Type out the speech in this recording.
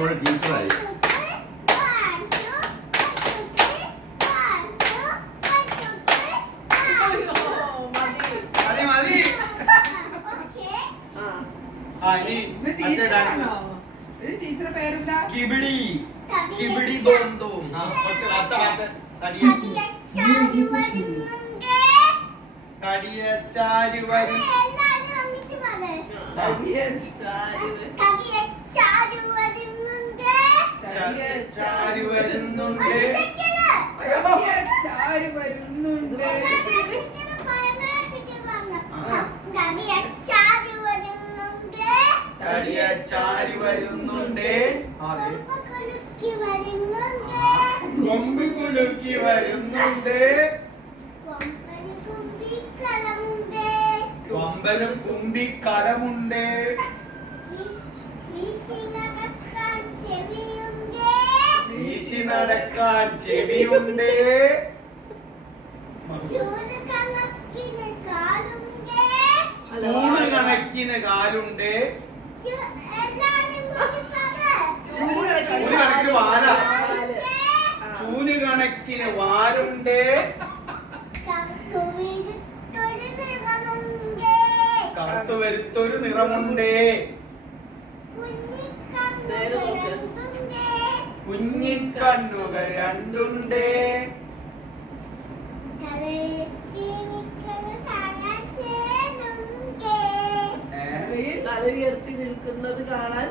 മോള് ടീച്ചറായി. മതി മതി. ടീച്ചറുടെ പേരെന്താ? Skibidi skibidi dom dom. തടിയച്ചാരി വരും. ചാരി വരുന്നുണ്ട്. തടിയച്ചാരി വരുന്നുണ്ട്. കൊമ്പ് കുലുക്കി വരുന്നുണ്ട്. കൊമ്പനും കുമ്പിക്കലമുണ്ട്. വീശി നടക്കാൻ ചെവിയുണ്ട്. സ്പൂണ് കണക്കിന് കാലുണ്ട്. കണക്കിന് വാല. ചൂല് കണക്കിന് വാലുണ്ട്. കറുത്തു വരുത്തൊരു നിറമുണ്ട്. കുഞ്ഞിക്കണ്ണുകൾ രണ്ടുണ്ട്. തല ഉയർത്തി നിൽക്കുന്നത് കാണാൻ